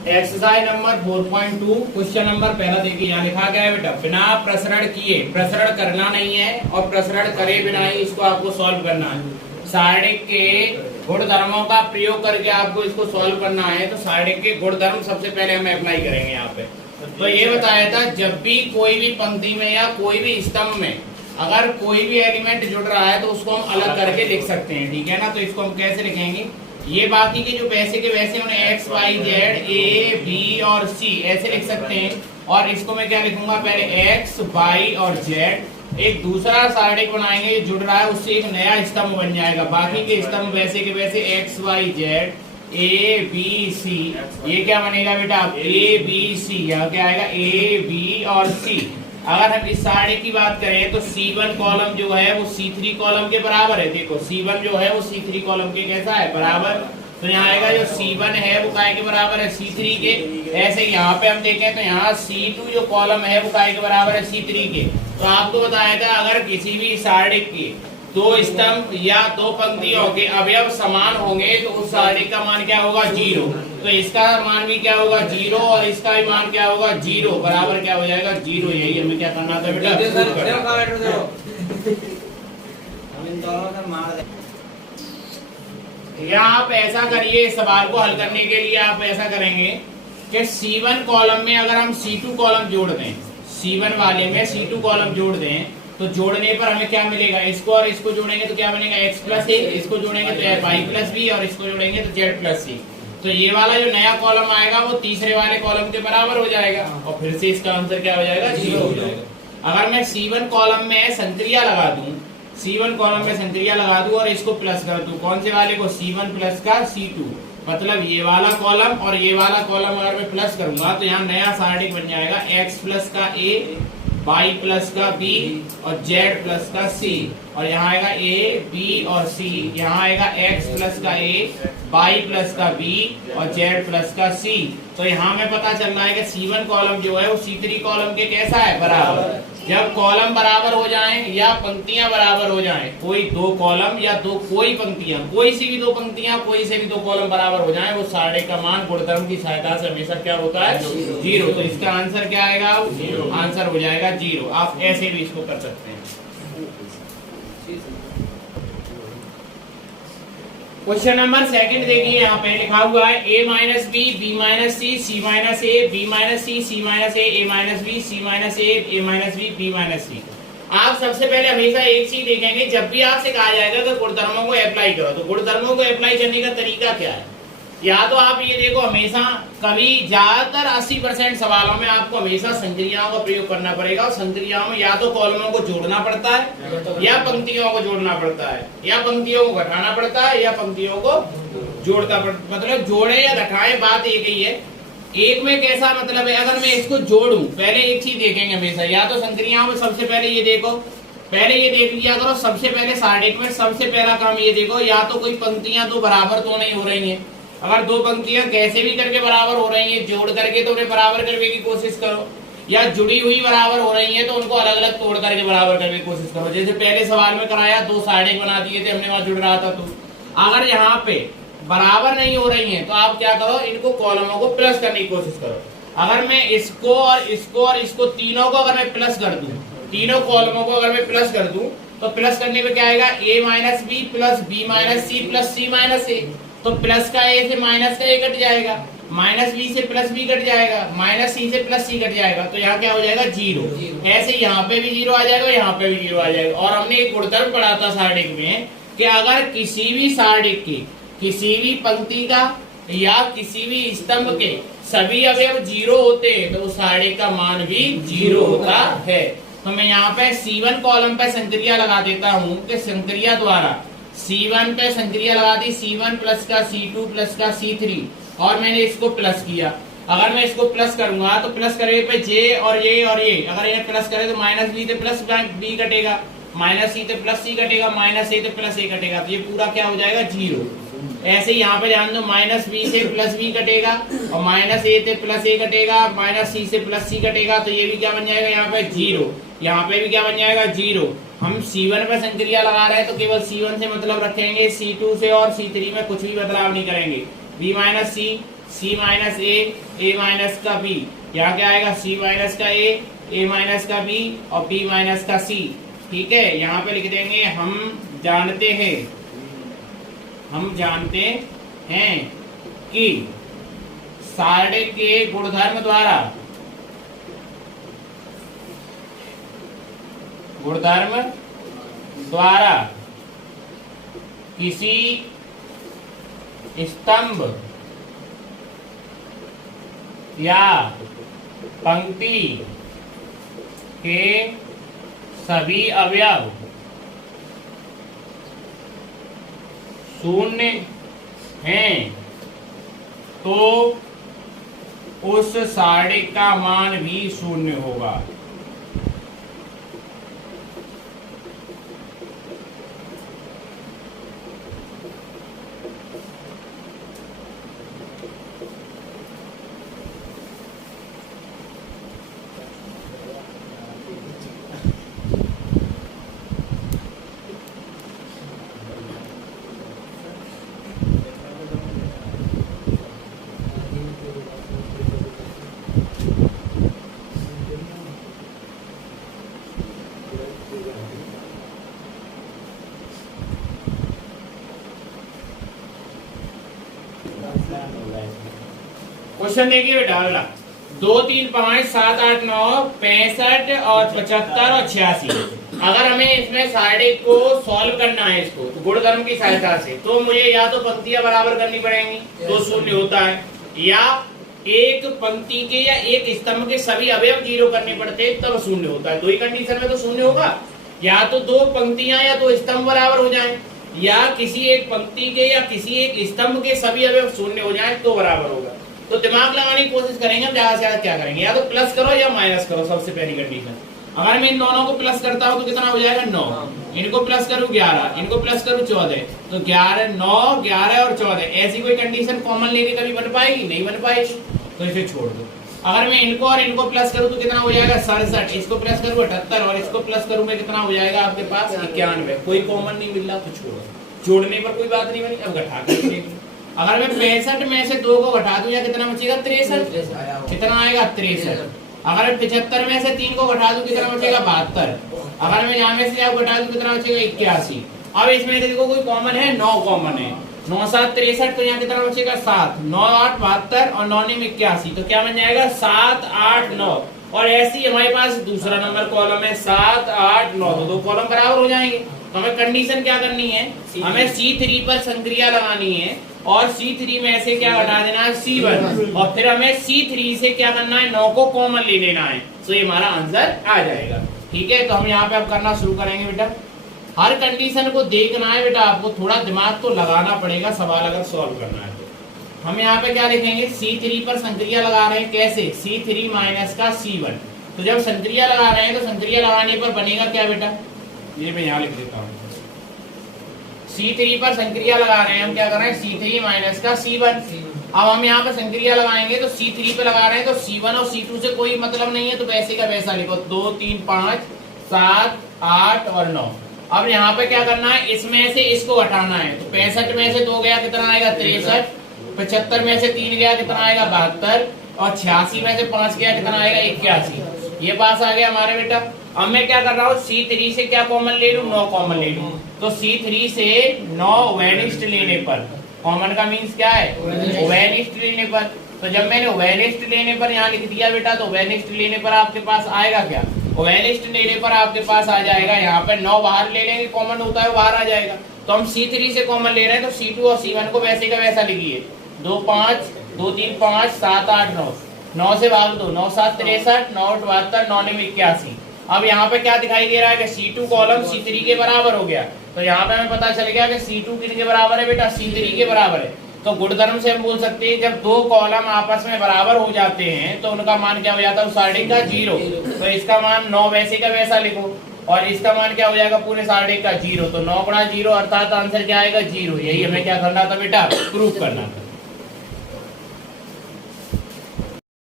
Exercise number 4.2 question number पहला देखिए, यहाँ लिखा गया है बेटा, बिना प्रसरण किए, प्रसरण करना नहीं है और प्रसरण करे बिना ही इसको आपको सॉल्व करना है। सारणिक के गुणधर्मों का प्रयोग करके आपको इसको सॉल्व करना है। तो सारणिक के गुणधर्म सबसे पहले हम अप्लाई करेंगे यहाँ पे। तो ये बताया था, जब भी कोई भी पंक्ति में या कोई भी स्तंभ में अगर कोई भी एलिमेंट जुड़ रहा है तो उसको हम अलग करके लिख सकते हैं, ठीक है ना। तो इसको हम कैसे लिखेंगे, ये बाकी के जो वैसे के वैसे उन्हें X Y Z A B और सी ऐसे लिख सकते हैं। और इसको मैं क्या लिखूंगा, पहले एक्स वाई और जेड, एक दूसरा सारणिक बनाएंगे जो जुड़ रहा है उससे एक नया स्तंभ बन जाएगा। बाकी के स्तंभ वैसे के वैसे X Y Z A B C, ये क्या बनेगा बेटा, ए बी सी। यहाँ क्या आएगा, ए बी और सी। अगर हम इस सारणी की बात करें तो C1 कॉलम जो है वो C3 कॉलम के बराबर है। देखो C1 जो है वो C3 कॉलम के कैसा है, बराबर। तो यहाँ आएगा जो C1 है वो काय के बराबर है, C3 के। ऐसे यहाँ पे हम देखें तो यहाँ C2 जो कॉलम है वो काय के बराबर है, C3 के। तो आपको बताया था, अगर किसी भी सारणी की दो स्तंभ या दो पंक्तियों के अवयव समान होंगे तो उस सारणी का मान क्या होगा, 0। तो इसका मान भी क्या होगा, 0, और इसका भी मान क्या होगा, 0, बराबर क्या हो जाएगा, 0। यही हमें क्या करना था बेटा, या आप ऐसा करिए, इस सवाल को हल करने के लिए आप ऐसा करेंगे कि C1 कॉलम में अगर हम C2 कॉलम जोड़ दें, C1 वाले में C2 कॉलम जोड़ दें तो जोड़ने पर हमें क्या मिलेगा, इसको और इसको जोड़ेंगे तो क्या बनेगा, x प्लस ए, इसको जोड़ेंगे तो y प्लस बी, और इसको जोड़ेंगे तो z प्लस सी। तो ये वाला जो नया कॉलम आएगा वो तीसरे वाले कॉलम के बराबर हो जाएगा, और फिर से इसका आंसर क्या हो जाएगा, 0 हो जाएगा। अगर मैं C1 कॉलम में संक्रिया लगा दूं, C1 कॉलम में संक्रिया लगा दूं और इसको प्लस कर दूं, कौन से वाले को, C1 प्लस का C2, मतलब ये वाला कॉलम और ये वाला कॉलम अगर मैं प्लस करूंगा तो यहाँ नया सारणिक बन जाएगा, x प्लस का a, y प्लस का b और z प्लस का c। और यहाँ आएगा a, b और c। यहाँ आएगा x प्लस का a, y प्लस का b और z प्लस का c। तो यहाँ में पता चल रहा है कि C1 कॉलम जो है वो C3 कॉलम के कैसा है, बराबर। जब कॉलम बराबर हो जाएं या पंक्तियां बराबर हो जाएं, कोई दो कॉलम या दो कोई पंक्तियां, कोई सी भी दो पंक्तियां कोई से भी दो कॉलम बराबर हो जाएं, वो सारणी का मान गुणधर्म की सहायता से हमेशा क्या होता है, 0। तो इसका आंसर क्या आएगा, आंसर हो जाएगा 0। आप ऐसे भी इसको कर सकते हैं। क्वेश्चन नंबर सेकंड देखिए, यहाँ पे लिखा हुआ है a minus b, b minus c, c minus a, b minus c, c minus a minus b, c minus a minus b, b minus c. आप सबसे पहले हमेशा एक चीज देखेंगे, जब भी आपसे कहा जाएगा कि गुणधर्मों को अप्लाई करो, तो गुणधर्मों को अप्लाई करने का तरीका क्या है। या तो आप ये देखो, हमेशा कभी ज्यादातर 80% सवालों में आपको हमेशा संक्रियाओं का प्रयोग करना पड़ेगा, और संक्रियाओं में या तो कॉलमों को जोड़ना पड़ता है या पंक्तियों को जोड़ना पड़ता है, या पंक्तियों को घटाना पड़ता है या पंक्तियों को जोड़ता पड़ता, मतलब जोड़े या घटाए, बात एक ही है। एक में कैसा मतलब है, अगर मैं इसको जोड़ूं, पहले एक चीज देखेंगे हमेशा, या तो संक्रियाओं में सबसे पहले ये देखो, पहले ये देख लिया करो, सबसे पहले सारणिक में सबसे पहला काम ये देखो, या तो कोई पंक्तियां तो बराबर तो नहीं हो रही है। अगर दो पंक्तियां कैसे भी करके बराबर हो रही हैं, जोड़ करके तो उन्हें बराबर करने की कोशिश करो, या जुड़ी हुई बराबर हो रही हैं तो उनको अलग अलग तोड़ करके बराबर करने की कोशिश करो। जैसे पहले सवाल में कराया, दो सारणिक बना दिए थे हमने, वहां जुड़ रहा था। तो अगर यहाँ पे बराबर नहीं हो रही हैं तो आप क्या करो, इनको कॉलमों को प्लस करने की कोशिश करो। अगर मैं इसको और इसको और इसको तीनों को अगर मैं प्लस कर दूं, तीनों कॉलमों को अगर मैं प्लस कर दूं, तो प्लस करने पे क्या आएगा, a minus b plus b minus c plus c minus a. तो प्लस का a से माइनस का a कट जाएगा, माइनस बी से प्लस बी कट जाएगा, माइनस सी से प्लस सी कट जाएगा। तो यहाँ क्या हो जाएगा, 0। ऐसे यहाँ पे भी 0 आ जाएगा, यहाँ पे भी 0 आ जाएगा। और हमने एक गुणधर्म पढ़ा था सारणिक में कि अगर किसी भी सारणिक की किसी भी पंक्ति का या किसी भी स्तंभ के सभी अवयव 0 होते हैं तो उस सारणिक का मान भी 0 होता है। तो मैं यहाँ पे C1 कॉलम पे संक्रिया लगा देता हूँ कि संक्रिया द्वारा C1 पे संक्रिया लगा दी, C1 प्लस का C2 प्लस का C3, और मैंने इसको प्लस किया। अगर मैं इसको प्लस करूंगा तो प्लस करने पे जे और ये और ये, अगर इन्हें प्लस करे तो माइनस बी से प्लस बी कटेगा, माइनस सी से प्लस सी कटेगा, माइनस ए से प्लस ए कटेगा। तो ये पूरा क्या हो जाएगा, 0। ऐसे यहाँ पे ध्यान दो, माइनस बी से प्लस बी कटेगा और माइनस ए से प्लस ए कटेगा, माइनस सी से प्लस सी कटेगा। तो ये भी क्या बन जाएगा, यहाँ पे 0, यहाँ पे भी क्या बन जाएगा, 0। हम C1 पे संक्रिया लगा रहे हैं तो केवल C1 से मतलब रखेंगे, C2 से और C3 में कुछ भी बदलाव नहीं करेंगे। B minus c, c minus a minus का बी। यहाँ क्या आएगा, सी माइनस का ए माइनस का बी और बी माइनस का सी। ठीक है, यहाँ पे लिख देंगे हम जानते हैं कि सारे के गुणधर्म द्वारा किसी स्तंभ या पंक्ति के सभी अवयव शून्य हैं तो उस सारे का मान भी शून्य होगा। क्वेश्चन देखिए बेटा अगला, 2 3 5 7 8 9 65 और 75 और 86। अगर हमें इसमें सारे को सॉल्व करना है इसको तो गुणधर्म की सहायता से, तो मुझे या तो पंक्तियां बराबर करनी पड़ेंगी तो शून्य होता है, या एक पंक्ति के या एक स्तंभ के सभी अवयव 0 करने पड़ते हैं तब शून्य होता है। दो ही कंडीशन में तो शून्य होगा, या तो दो पंक्तियां या दो स्तंभ बराबर हो जाएं, या किसी एक पंक्ति के या किसी एक स्तंभ के सभी अवयव शून्य हो जाएं तो बराबर होगा। तो दिमाग लगाने की कोशिश करेंगे हम, ज्यादा से ज्यादा क्या करेंगे, या तो प्लस करो या माइनस करो। सबसे पहली कंडीशन, अगर मैं इन दोनों को प्लस करता हूं तो कितना हो जाएगा 9, इनको प्लस करूं 11, इनको प्लस करूं 14, तो 11 9 11 और 14। ऐसी कोई कंडीशन कॉमन लेके कभी बन पाएगी, नहीं बन पाएगी, तो इसे छोड़ दो। अगर मैं इनको और इनको प्लस करूं तो कितना हो जाएगा 67, इसको प्लस करूं 78 और इसको प्लस करूं मैं कितना हो जाएगा आपके पास 91। कोई कॉमन नहीं मिल रहा तो छोड़ो, जोड़ने पर कोई बात नहीं बनी। अब घटा कर देखिए, अगर मैं 65 में से 2 को घटा दूं या कितना बचेगा 63, कितना आएगा 63। अगर 75 में से 3 को घटा दूं कितना बचेगा 72। अगर मैं यहाँ में से आप घटा दूं कितना बचेगा 81। अब इसमें देखो कोई कॉमन है, 9 कॉमन है, 9 7 63, तो यहाँ कितना बचेगा 7, 9 8 72 और 9 9 81, तो क्या बन जाएगा 7 8 9। और ऐसे ही हमारे पास दूसरा नंबर कॉलम है 7 8 9, तो 2 कॉलम बराबर हो जाएंगे। तो हमें कंडीशन क्या करनी है, हमें C3 पर संक्रिया लगानी है और C3 में से क्या घटा देना है C1, और फिर हमें C3 से क्या करना है 9 को कॉमन ले लेना है, तो ये हमारा आंसर आ जाएगा। ठीक है, तो हम यहाँ पे अब करना शुरू करेंगे बेटा। हर कंडीशन को देखना है बेटा, आपको थोड़ा दिमाग तो लगाना पड़ेगा सवाल अगर सॉल्व करना है तो। हम यहाँ पे क्या लिखेंगे, C3 पर संक्रिया लगा रहे हैं, कैसे C3 माइनस का C1। तो जब संक्रिया लगा रहे हैं तो संक्रिया लगाने पर बनेगा क्या बेटा, ये मैं यहाँ लिख देता हूँ। C3 पर संक्रिया लगा रहे हैं, हम क्या कर रहे हैं C3 माइनस का C1। अब हम यहाँ पे संक्रिया लगाएंगे तो C3 पे लगा रहे हैं तो C1 और C2 से कोई मतलब नहीं है, तो वैसे का वैसा लिखो, 2 3 5 7 8 और 9। अब यहाँ पे क्या करना है, इसमें से इसको हटाना है, तो 65 में से 2 गया कितना आएगा 63, 75 में से 3 गया कितना आएगा 72 और 86 में से 5 गया कितना आएगा 81। ये पास आ गया हमारे बेटा। अब मैं क्या कर रहा हूँ, C3 से क्या कॉमन ले लूं, 9 कॉमन ले लूं, तो C3 से 9 ओवेनिस्ट लेने पर, कॉमन का मीन्स क्या है ओवेनिस्ट लेने पर, तो जब मैंने ओवेनिस्ट लेने पर यहाँ लिख दिया बेटा, तो ओवेनिस्ट लेने पर आपके पास आएगा क्या, ओवेनिस्ट लेने पर आपके पास आ जाएगा, यहाँ पर 9 बाहर ले लेंगे, कॉमन होता है बाहर आ जाएगा। तो हम C3 से कॉमन ले रहे हैं, तो C2 और C1 को वैसे का वैसा लिखिए, 2 5 2 3 5 7 8 9, 9 से भाग दो, 9 7 63, 9 8 72, 9 9 81। अब यहाँ पे क्या दिखाई दे रहा है कि C2 कॉलम C3 के बराबर हो गया, तो यहाँ पे हमें पता चल गया कि C2 किसके बराबर है बेटा, C3 के बराबर है। तो गुणधर्म से हम बोल सकते हैं जब 2 कॉलम आपस में बराबर हो जाते हैं तो उनका मान क्या हो जाता है, साढ़े का 0। तो इसका मान 9 वैसे का वैसा लिखो, और इसका मान क्या हो जाएगा पूरे साढ़े का 0, तो 9 गुणा 0 अर्थात आंसर क्या आएगा 0। यही हमें क्या करना था बेटा, प्रूफ करना था।